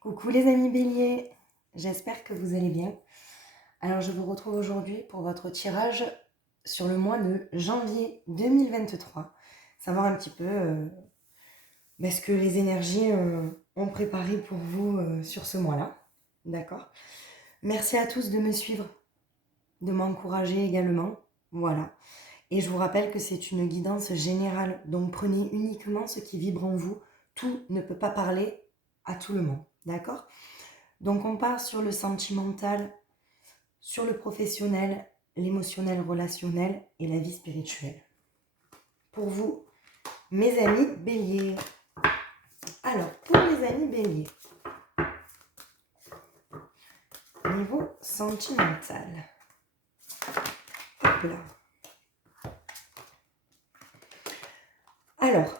Coucou les amis béliers, j'espère que vous allez bien. Alors je vous retrouve aujourd'hui pour votre tirage sur le mois de janvier 2023. Savoir un petit peu ce que les énergies ont préparé pour vous sur ce mois-là. D'accord. Merci à tous de me suivre, de m'encourager également. Voilà. Et je vous rappelle que c'est une guidance générale, donc prenez uniquement ce qui vibre en vous. Tout ne peut pas parler à tout le monde. D'accord. Donc on part sur le sentimental, sur le professionnel, l'émotionnel relationnel et la vie spirituelle. Pour vous, mes amis béliers. Alors, pour les amis béliers, niveau sentimental. Hop là. Alors,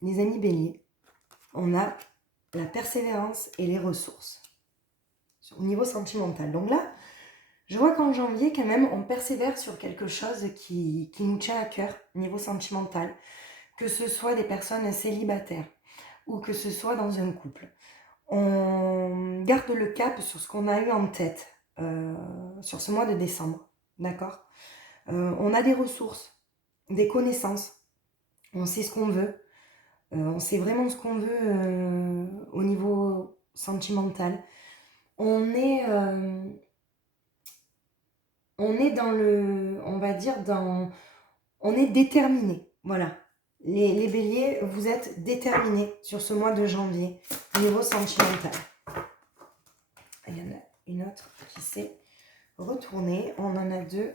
les amis béliers, on a la persévérance et les ressources au niveau sentimental. Donc là, je vois qu'en janvier, quand même, on persévère sur quelque chose qui nous tient à cœur, niveau sentimental. Que ce soit des personnes célibataires ou que ce soit dans un couple. On garde le cap sur ce qu'on a eu en tête sur ce mois de décembre, d'accord. On a des ressources, des connaissances, on sait ce qu'on veut, on sait vraiment ce qu'on veut au niveau sentimental. On est dans le, on va dire, on est déterminé, voilà. Les béliers, vous êtes déterminés sur ce mois de janvier, au niveau sentimental. Il y en a une autre qui s'est retournée. On en a deux.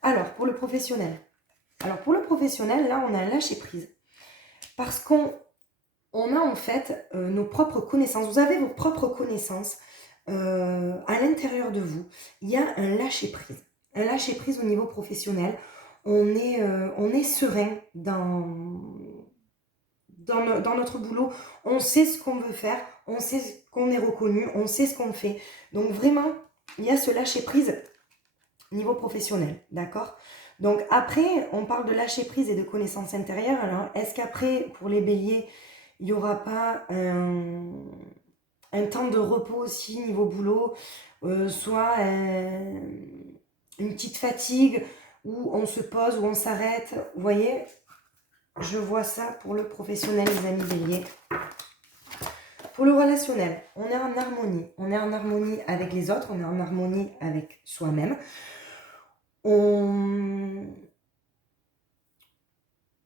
Alors, pour le professionnel. Alors, pour le professionnel, là, on a lâché prise. Parce qu'on a en fait nos propres connaissances. Vous avez vos propres connaissances à l'intérieur de vous. Il y a un lâcher prise. Un lâcher prise au niveau professionnel. On est serein dans notre boulot. On sait ce qu'on veut faire. On sait qu'on est reconnu. On sait ce qu'on fait. Donc vraiment, il y a ce lâcher prise niveau professionnel. D'accord ? Donc après, on parle de lâcher prise et de connaissance intérieure. Alors, est-ce qu'après, pour les béliers, il n'y aura pas un temps de repos aussi niveau boulot, soit une petite fatigue où on se pose, où on s'arrête. Vous voyez, je vois ça pour le professionnel, les amis béliers. Pour le relationnel, on est en harmonie. On est en harmonie avec les autres, on est en harmonie avec soi-même. On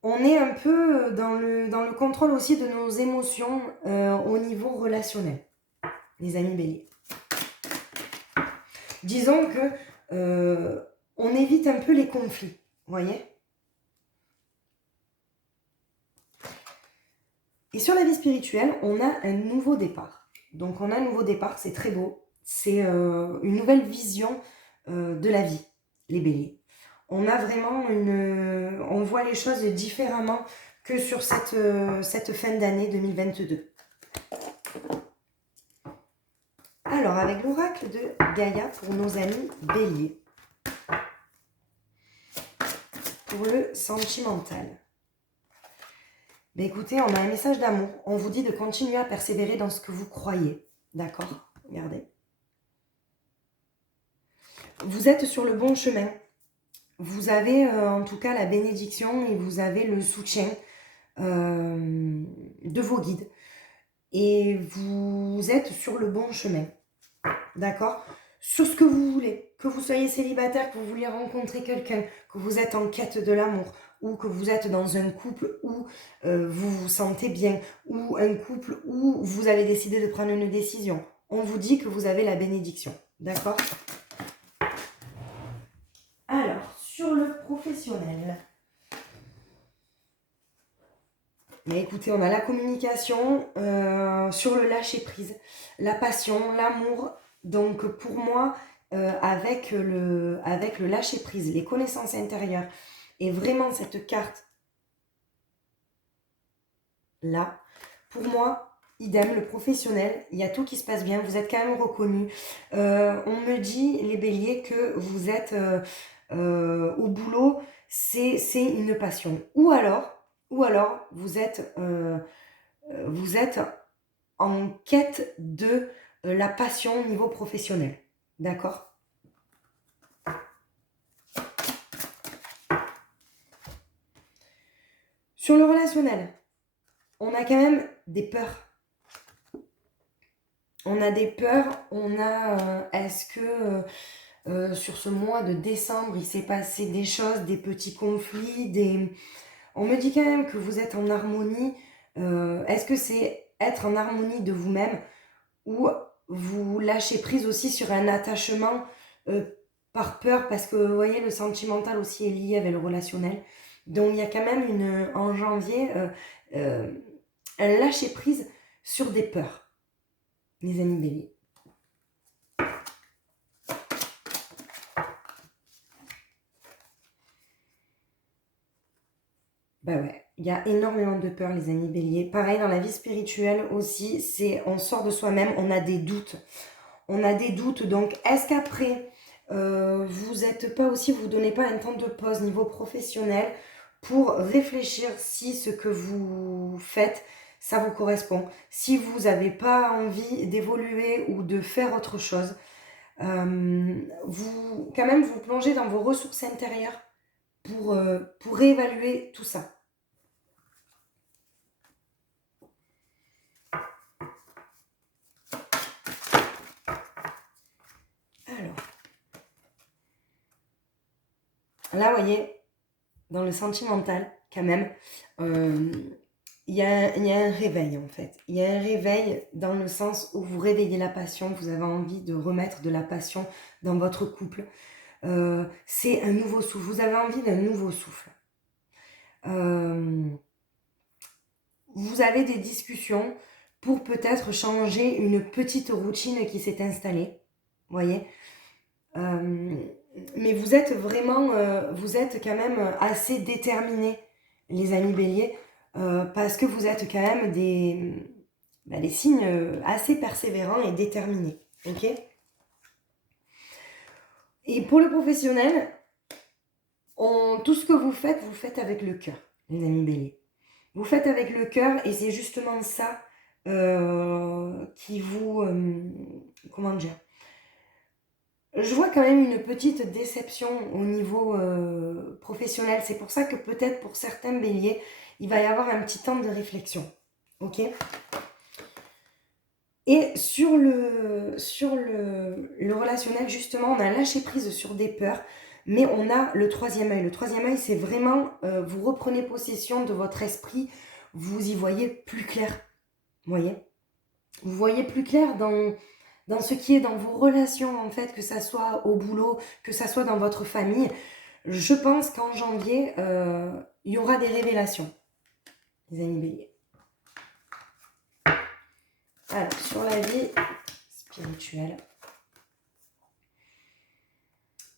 est un peu dans le contrôle aussi de nos émotions au niveau relationnel, les amis béliers. Disons que on évite un peu les conflits, vous voyez. Et sur la vie spirituelle, on a un nouveau départ. Donc on a un nouveau départ, c'est très beau. C'est une nouvelle vision de la vie, les béliers. On a vraiment on voit les choses différemment que sur cette fin d'année 2022. Alors, avec l'oracle de Gaïa pour nos amis béliers. Pour le sentimental. Ben écoutez, on a un message d'amour. On vous dit de continuer à persévérer dans ce que vous croyez. D'accord ? Regardez. Vous êtes sur le bon chemin. Vous avez en tout cas la bénédiction et vous avez le soutien de vos guides. Et vous êtes sur le bon chemin. D'accord ? Sur ce que vous voulez. Que vous soyez célibataire, que vous voulez rencontrer quelqu'un, que vous êtes en quête de l'amour, ou que vous êtes dans un couple où vous vous sentez bien, ou un couple où vous avez décidé de prendre une décision. On vous dit que vous avez la bénédiction. D'accord ? Alors, sur le professionnel. Mais écoutez, on a la communication, sur le lâcher prise, la passion, l'amour. Donc pour moi, avec le lâcher prise, les connaissances intérieures et vraiment cette carte là, pour moi, idem, le professionnel, il y a tout qui se passe bien, vous êtes quand même reconnu. On me dit, les béliers, que vous êtes au boulot, c'est une passion. Ou alors vous êtes vous êtes en quête de la passion au niveau professionnel. D'accord? Sur le relationnel, on a quand même des peurs. On a des peurs, on a... est-ce que sur ce mois de décembre, il s'est passé des choses, des petits conflits, des... On me dit quand même que vous êtes en harmonie. Est-ce que c'est être en harmonie de vous-même ou vous lâchez prise aussi sur un attachement par peur, parce que vous voyez, le sentimental aussi est lié avec le relationnel. Donc il y a quand même en janvier un lâcher prise sur des peurs, les amis béliers. Bah ouais, il y a énormément de peur, les amis béliers. Pareil, dans la vie spirituelle aussi, on sort de soi-même, on a des doutes. On a des doutes, donc est-ce qu'après, vous n'êtes pas aussi, vous ne donnez pas un temps de pause niveau professionnel pour réfléchir si ce que vous faites, ça vous correspond. Si vous n'avez pas envie d'évoluer ou de faire autre chose, vous, quand même, vous plongez dans vos ressources intérieures pour réévaluer tout ça. Alors, là, vous voyez, dans le sentimental, quand même, il y a un réveil, en fait. Il y a un réveil dans le sens où vous réveillez la passion, vous avez envie de remettre de la passion dans votre couple. C'est un nouveau souffle, vous avez envie d'un nouveau souffle. Vous avez des discussions pour peut-être changer une petite routine qui s'est installée, vous voyez. Mais vous êtes vraiment, vous êtes quand même assez déterminés, les amis béliers, parce que vous êtes quand même des signes assez persévérants et déterminés, ok? Et pour le professionnel, tout ce que vous faites avec le cœur, les amis béliers. Vous faites avec le cœur et c'est justement ça qui vous... comment dire? Je vois quand même une petite déception au niveau professionnel. C'est pour ça que peut-être pour certains béliers, il va y avoir un petit temps de réflexion. Ok? Et sur le relationnel, justement, on a lâché prise sur des peurs, mais on a le troisième œil. Le troisième œil, c'est vraiment, vous reprenez possession de votre esprit, vous y voyez plus clair. Vous voyez? Vous voyez plus clair dans ce qui est dans vos relations, en fait, que ça soit au boulot, que ça soit dans votre famille. Je pense qu'en janvier, il y aura des révélations, les amis béliers. Alors, sur la vie spirituelle,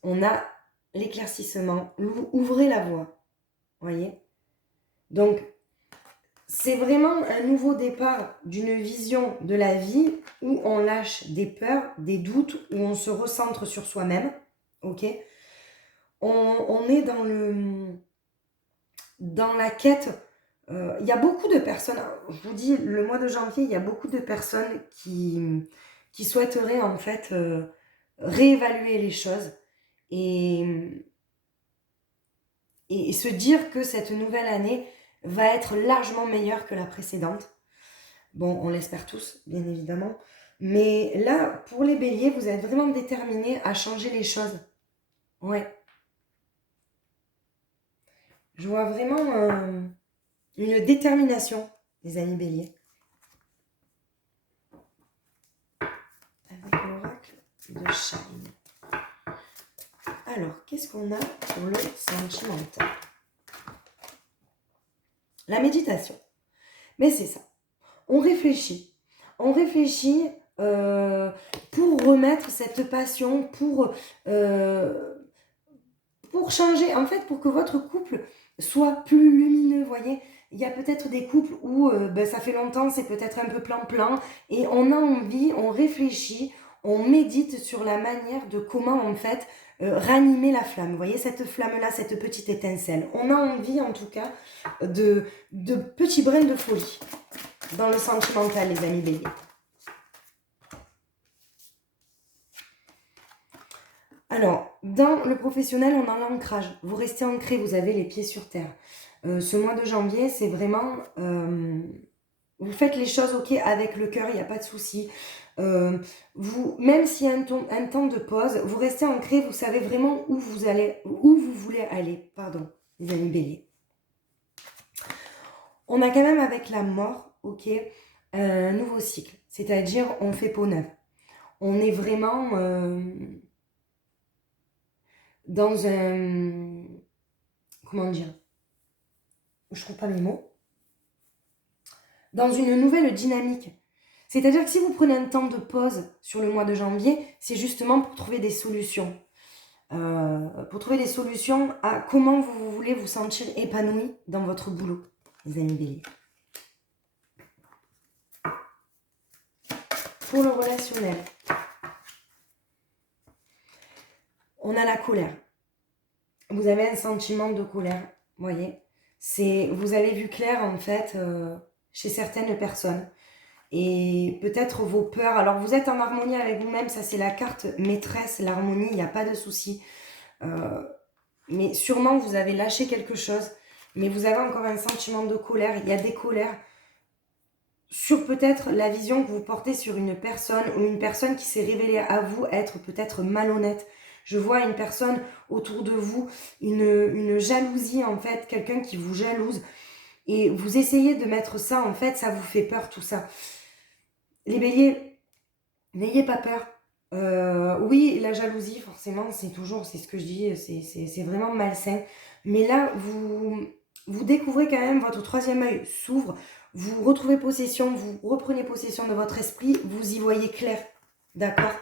on a l'éclaircissement, ouvrez la voie, voyez. Donc, c'est vraiment un nouveau départ d'une vision de la vie où on lâche des peurs, des doutes, où on se recentre sur soi-même, ok. On est dans la quête. Il y a beaucoup de personnes, je vous dis, le mois de janvier, il y a beaucoup de personnes qui souhaiteraient en fait réévaluer les choses et se dire que cette nouvelle année va être largement meilleure que la précédente. Bon, on l'espère tous, bien évidemment. Mais là, pour les béliers, vous êtes vraiment déterminés à changer les choses. Ouais. Je vois vraiment une détermination, les amis béliers. Avec l'oracle de Shine. Alors, qu'est-ce qu'on a pour le sentimental? La méditation. Mais c'est ça. On réfléchit. On réfléchit pour remettre cette passion, pour changer, en fait, pour que votre couple soit plus lumineux, voyez. Il y a peut-être des couples où ça fait longtemps, c'est peut-être un peu plan-plan, et on a envie, on réfléchit, on médite sur la manière de comment, en fait, ranimer la flamme. Vous voyez, cette flamme-là, cette petite étincelle. On a envie, en tout cas, de petits brins de folie. dans le sentimental, les amis béliers. Alors, dans le professionnel, on a l'ancrage. Vous restez ancré, vous avez les pieds sur terre. Ce mois de janvier, c'est vraiment... vous faites les choses, ok, avec le cœur, il n'y a pas de souci. Même s'il y a un temps de pause, vous restez ancré, vous savez vraiment où vous voulez aller, pardon, les amis béliers. On a quand même avec la mort, ok, un nouveau cycle. C'est-à-dire, on fait peau neuve. On est vraiment dans un... Comment dire? Je trouve pas mes mots. Dans une nouvelle dynamique. C'est-à-dire que si vous prenez un temps de pause sur le mois de janvier, c'est justement pour trouver des solutions. Pour trouver des solutions à comment vous voulez vous sentir épanoui dans votre boulot, les amis béliers. Pour le relationnel, on a la colère. Vous avez un sentiment de colère, vous voyez. Vous avez vu clair, en fait, chez certaines personnes. Et peut-être vos peurs. Alors, vous êtes en harmonie avec vous-même, ça c'est la carte maîtresse, l'harmonie, il n'y a pas de souci. Mais sûrement, vous avez lâché quelque chose, mais vous avez encore un sentiment de colère. Il y a des colères sur peut-être la vision que vous portez sur une personne ou une personne qui s'est révélée à vous être peut-être malhonnête. Je vois une personne autour de vous, une jalousie en fait, quelqu'un qui vous jalouse. Et vous essayez de mettre ça, en fait, ça vous fait peur tout ça. Les béliers, n'ayez pas peur. Oui, la jalousie, forcément, c'est ce que je dis, c'est vraiment malsain. Mais là, vous découvrez quand même, votre troisième œil s'ouvre, vous retrouvez possession, vous reprenez possession de votre esprit, vous y voyez clair. D'accord ?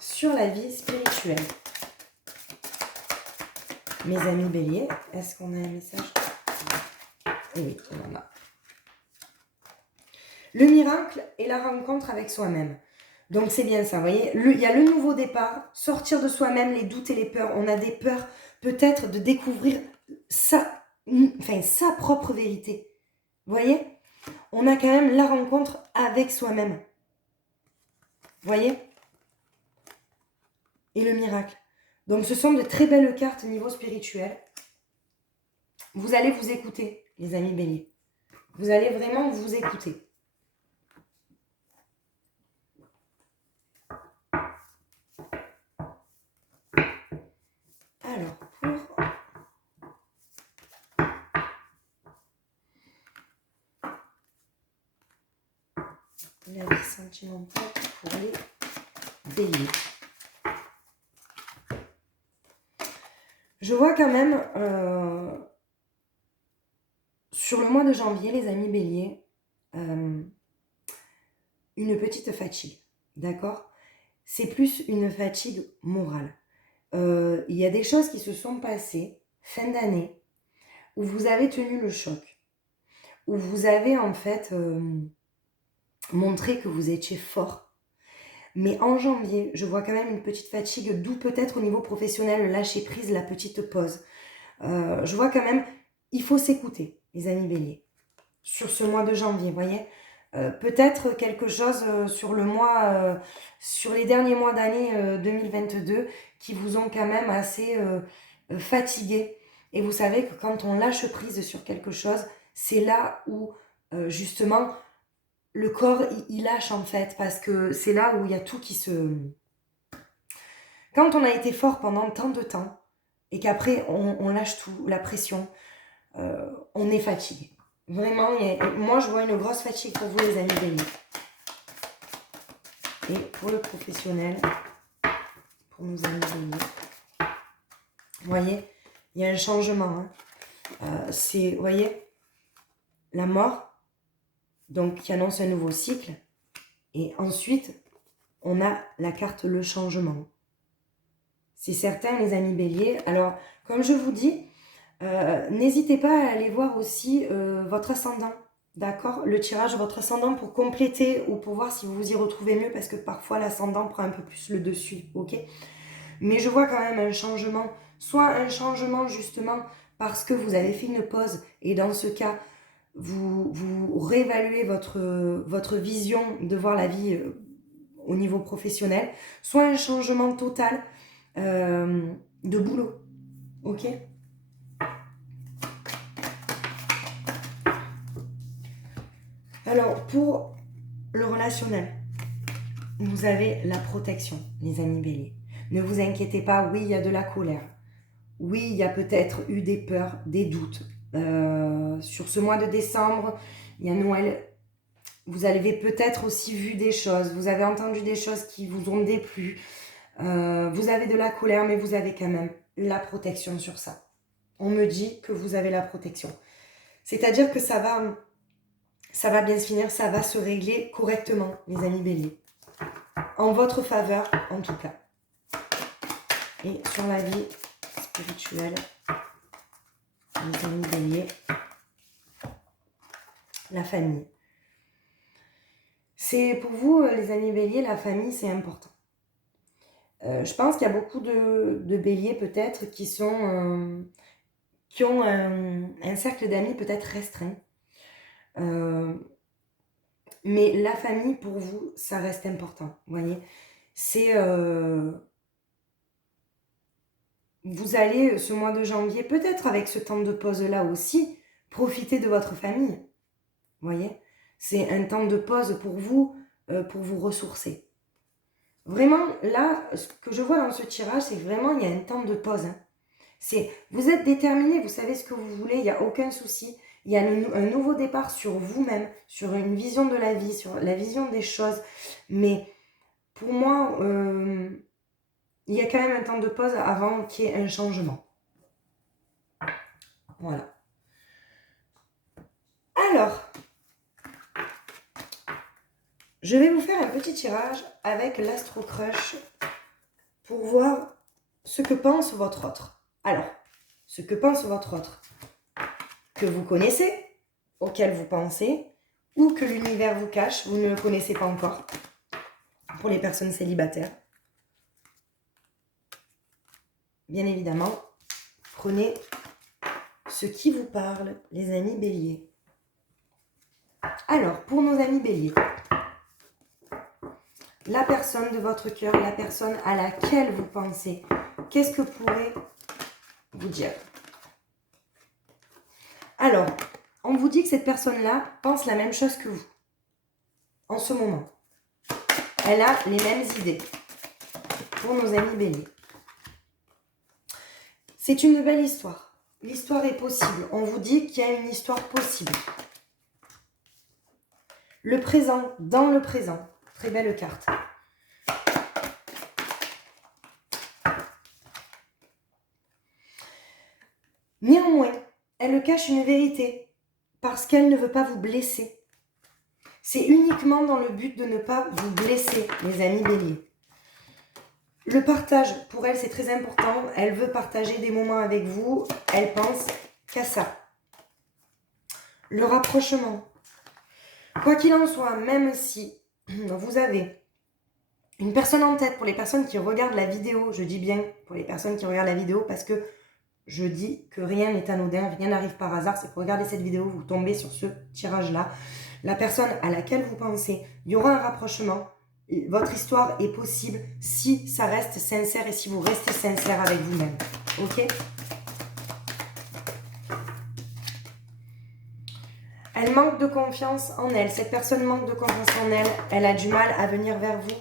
Sur la vie spirituelle. Mes amis béliers, est-ce qu'on a un message ? Oui, on en a. Le miracle est la rencontre avec soi-même. Donc c'est bien ça, vous voyez. Il y a le nouveau départ, sortir de soi-même les doutes et les peurs. On a des peurs peut-être de découvrir sa propre vérité. Vous voyez ? On a quand même la rencontre avec soi-même. Vous voyez ? Et le miracle. Donc ce sont de très belles cartes niveau spirituel. Vous allez vous écouter, les amis béliers. Vous allez vraiment vous écouter. Alors, pour la vie sentimentale pour les béliers. Je vois quand même, sur le mois de janvier, les amis béliers, une petite fatigue, d'accord ? C'est plus une fatigue morale. Il y a des choses qui se sont passées fin d'année où vous avez tenu le choc, où vous avez en fait montré que vous étiez fort. Mais en janvier, je vois quand même une petite fatigue, d'où peut-être au niveau professionnel, le lâcher prise, la petite pause. Je vois quand même, il faut s'écouter, les amis béliers, sur ce mois de janvier, vous voyez. Peut-être quelque chose sur les derniers mois d'année 2022 qui vous ont quand même assez fatigué. Et vous savez que quand on lâche prise sur quelque chose, c'est là où justement le corps il lâche en fait, parce que c'est là où il y a tout qui se... Quand on a été fort pendant tant de temps et qu'après on lâche tout, la pression, on est fatigué. Vraiment, moi je vois une grosse fatigue pour vous les amis béliers. Et pour le professionnel, pour nos amis béliers, vous voyez, il y a un changement. C'est, vous voyez, la mort, donc qui annonce un nouveau cycle. Et ensuite, on a la carte le changement. C'est certain les amis béliers. Alors, comme je vous dis, n'hésitez pas à aller voir aussi votre ascendant. D'accord, le tirage de votre ascendant pour compléter ou pour voir si vous vous y retrouvez mieux, parce que parfois l'ascendant prend un peu plus le dessus, ok. Mais je vois quand même un changement soit un changement justement parce que vous avez fait une pause et dans ce cas, vous réévaluez votre vision de voir la vie au niveau professionnel, soit un changement total de boulot. Ok ? Alors, pour le relationnel, vous avez la protection, les amis béliers. Ne vous inquiétez pas, oui, il y a de la colère. Oui, il y a peut-être eu des peurs, des doutes. Sur ce mois de décembre, il y a Noël. Vous avez peut-être aussi vu des choses, vous avez entendu des choses qui vous ont déplu. Vous avez de la colère, mais vous avez quand même la protection sur ça. On me dit que vous avez la protection. C'est-à-dire que ça va bien se finir, ça va se régler correctement, les amis béliers. En votre faveur, en tout cas. Et sur la vie spirituelle, les amis béliers, la famille. C'est pour vous, les amis béliers, la famille, c'est important. Je pense qu'il y a beaucoup de béliers peut-être qui ont un cercle d'amis peut-être restreint. Mais la famille, pour vous, ça reste important. Vous voyez, c'est... vous allez, ce mois de janvier, peut-être avec ce temps de pause-là aussi, profiter de votre famille. Vous voyez, c'est un temps de pause pour vous ressourcer. Vraiment, là, ce que je vois dans ce tirage, c'est vraiment, il y a un temps de pause. Hein. Vous êtes déterminé, vous savez ce que vous voulez, il n'y a aucun souci. Il y a un nouveau départ sur vous-même, sur une vision de la vie, sur la vision des choses. Mais pour moi, il y a quand même un temps de pause avant qu'il y ait un changement. Voilà. Alors, je vais vous faire un petit tirage avec l'Astro Crush pour voir ce que pense votre autre. Alors, ce que pense votre autre, que vous connaissez, auquel vous pensez, ou que l'univers vous cache, vous ne le connaissez pas encore, pour les personnes célibataires. Bien évidemment, prenez ce qui vous parle, les amis béliers. Alors, pour nos amis béliers, la personne de votre cœur, la personne à laquelle vous pensez, qu'est-ce que pourrait vous dire? Alors, on vous dit que cette personne-là pense la même chose que vous, en ce moment. Elle a les mêmes idées, pour nos amis béliers. C'est une belle histoire. L'histoire est possible. On vous dit qu'il y a une histoire possible. Le présent, dans le présent. Très belle carte. Néanmoins, elle cache une vérité parce qu'elle ne veut pas vous blesser. C'est uniquement dans le but de ne pas vous blesser, les amis béliers. Le partage, pour elle, c'est très important. Elle veut partager des moments avec vous. Elle pense qu'à ça. Le rapprochement. Quoi qu'il en soit, même si vous avez une personne en tête, pour les personnes qui regardent la vidéo, je dis bien pour les personnes qui regardent la vidéo parce que je dis que rien n'est anodin, rien n'arrive par hasard. C'est pour regarder cette vidéo, vous tombez sur ce tirage-là. La personne à laquelle vous pensez, il y aura un rapprochement. Votre histoire est possible si ça reste sincère et si vous restez sincère avec vous-même. Ok ? Elle manque de confiance en elle. Cette personne manque de confiance en elle. Elle a du mal à venir vers vous.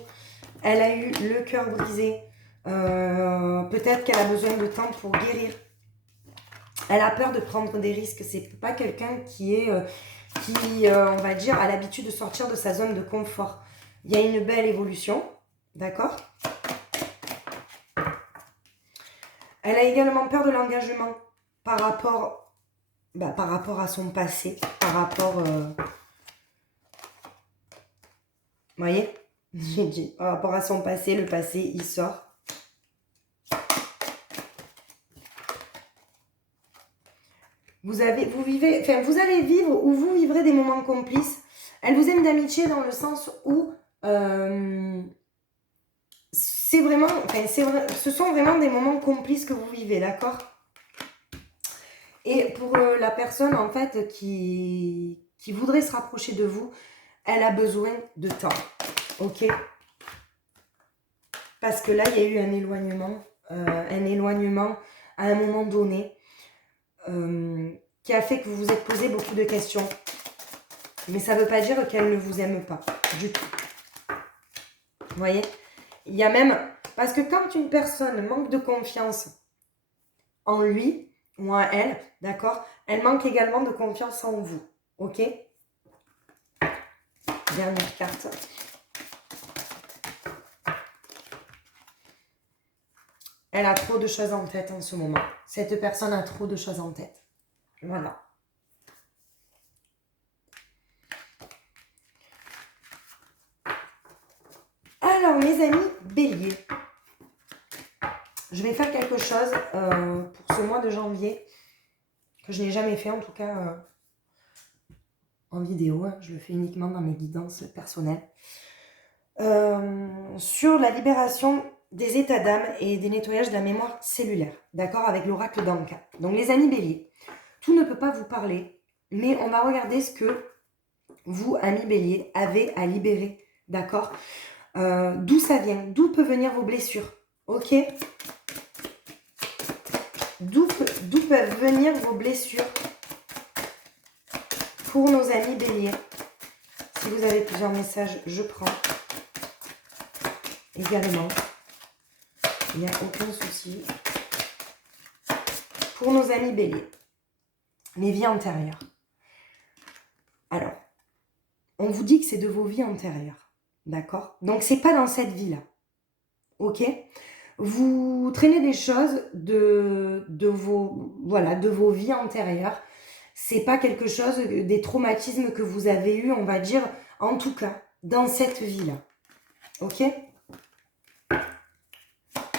Elle a eu le cœur brisé. Peut-être qu'elle a besoin de temps pour guérir. Elle a peur de prendre des risques. C'est pas quelqu'un qui on va dire, a l'habitude de sortir de sa zone de confort. Il y a une belle évolution. D'accord ? Elle a également peur de l'engagement par rapport à son passé, par rapport... vous voyez ? J'ai dit, par rapport à son passé, le passé, il sort. Vous allez vivre ou vous vivrez des moments complices. Elle vous aime d'amitié dans le sens où c'est vraiment, enfin, ce sont vraiment des moments complices que vous vivez, d'accord? Et pour la personne, en fait, qui voudrait se rapprocher de vous, elle a besoin de temps, ok? Parce que là, il y a eu un éloignement à un moment donné, qui a fait que vous vous êtes posé beaucoup de questions. Mais ça ne veut pas dire qu'elle ne vous aime pas, du tout. Vous voyez? Il y a même... Parce que quand une personne manque de confiance en lui ou en elle, d'accord, elle manque également de confiance en vous, ok? Dernière carte. Elle a trop de choses en tête en ce moment. Cette personne a trop de choses en tête. Voilà. Alors, mes amis béliers, je vais faire quelque chose pour ce mois de janvier que je n'ai jamais fait, en tout cas en vidéo. Je le fais uniquement dans mes guidances personnelles. Sur la libération des états d'âme et des nettoyages de la mémoire cellulaire, d'accord, avec l'oracle d'Anka. Donc les amis béliers, tout ne peut pas vous parler, mais on va regarder ce que vous, amis béliers, avez à libérer, d'accord, d'où ça vient, d'où peuvent venir vos blessures, ok, d'où peuvent venir vos blessures pour nos amis béliers. Si vous avez plusieurs messages, je prends également. Il n'y a aucun souci. Pour nos amis béliers, les vies antérieures. Alors, on vous dit que c'est de vos vies antérieures. D'accord? Donc, c'est pas dans cette vie-là. Ok? Vous traînez des choses de vos vies antérieures. C'est pas quelque chose, des traumatismes que vous avez eus, on va dire, en tout cas, dans cette vie-là. Ok?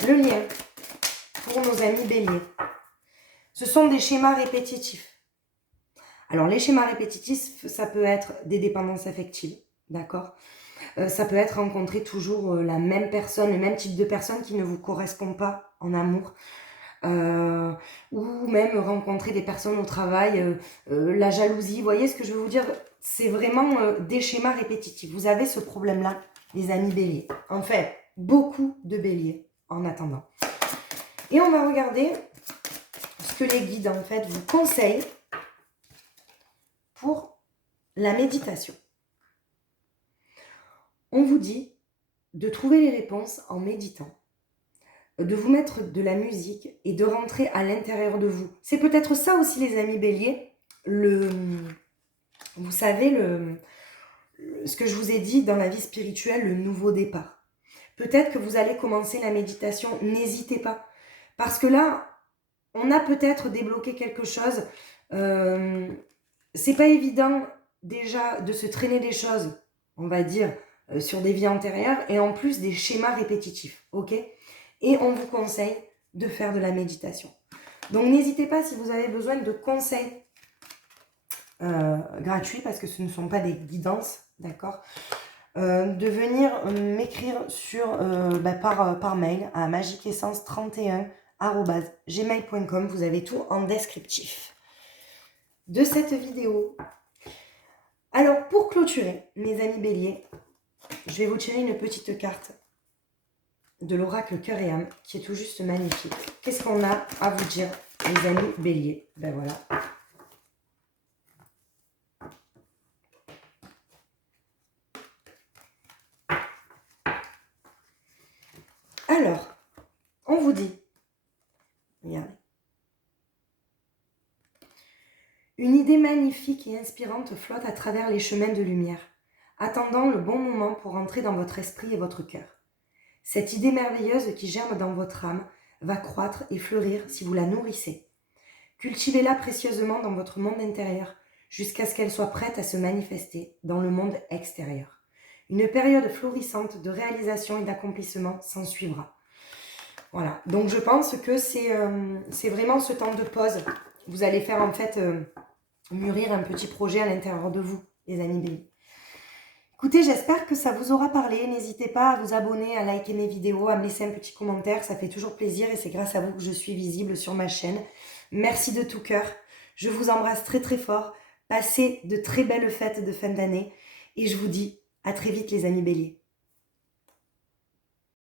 Le lien pour nos amis béliers. Ce sont des schémas répétitifs. Alors, les schémas répétitifs, ça peut être des dépendances affectives, d'accord? Ça peut être rencontrer toujours la même personne, le même type de personne qui ne vous correspond pas en amour. Ou même rencontrer des personnes au travail, la jalousie. Vous voyez ce que je veux vous dire? C'est vraiment des schémas répétitifs. Vous avez ce problème-là, les amis béliers. En fait, beaucoup de béliers en attendant. Et on va regarder ce que les guides, en fait, vous conseillent pour la méditation. On vous dit de trouver les réponses en méditant, de vous mettre de la musique et de rentrer à l'intérieur de vous. C'est peut-être ça aussi, les amis béliers, vous savez, ce que je vous ai dit dans la vie spirituelle, le nouveau départ. Peut-être que vous allez commencer la méditation, n'hésitez pas. Parce que là, on a peut-être débloqué quelque chose. C'est pas évident déjà de se traîner des choses, on va dire, sur des vies antérieures, et en plus des schémas répétitifs, ok? Et on vous conseille de faire de la méditation. Donc n'hésitez pas, si vous avez besoin de conseils gratuits, parce que ce ne sont pas des guidances, d'accord, de venir m'écrire par mail à magiqueessence31@gmail.com. Vous avez tout en descriptif de cette vidéo. Alors, pour clôturer, mes amis béliers, je vais vous tirer une petite carte de l'oracle Cœur et Âme, qui est tout juste magnifique. Qu'est-ce qu'on a à vous dire, les amis béliers? Ben voilà. Alors, on vous dit, regardez, une idée magnifique et inspirante flotte à travers les chemins de lumière, attendant le bon moment pour entrer dans votre esprit et votre cœur. Cette idée merveilleuse qui germe dans votre âme va croître et fleurir si vous la nourrissez. Cultivez-la précieusement dans votre monde intérieur jusqu'à ce qu'elle soit prête à se manifester dans le monde extérieur. Une période florissante de réalisation et d'accomplissement s'ensuivra. Voilà, donc je pense que c'est vraiment ce temps de pause. Vous allez faire en fait mûrir un petit projet à l'intérieur de vous, les amis béliers, Écoutez, j'espère que ça vous aura parlé. N'hésitez pas à vous abonner, à liker mes vidéos, à me laisser un petit commentaire. Ça fait toujours plaisir et c'est grâce à vous que je suis visible sur ma chaîne. Merci de tout cœur. Je vous embrasse très très fort. Passez de très belles fêtes de fin d'année et je vous dis à très vite les amis béliers.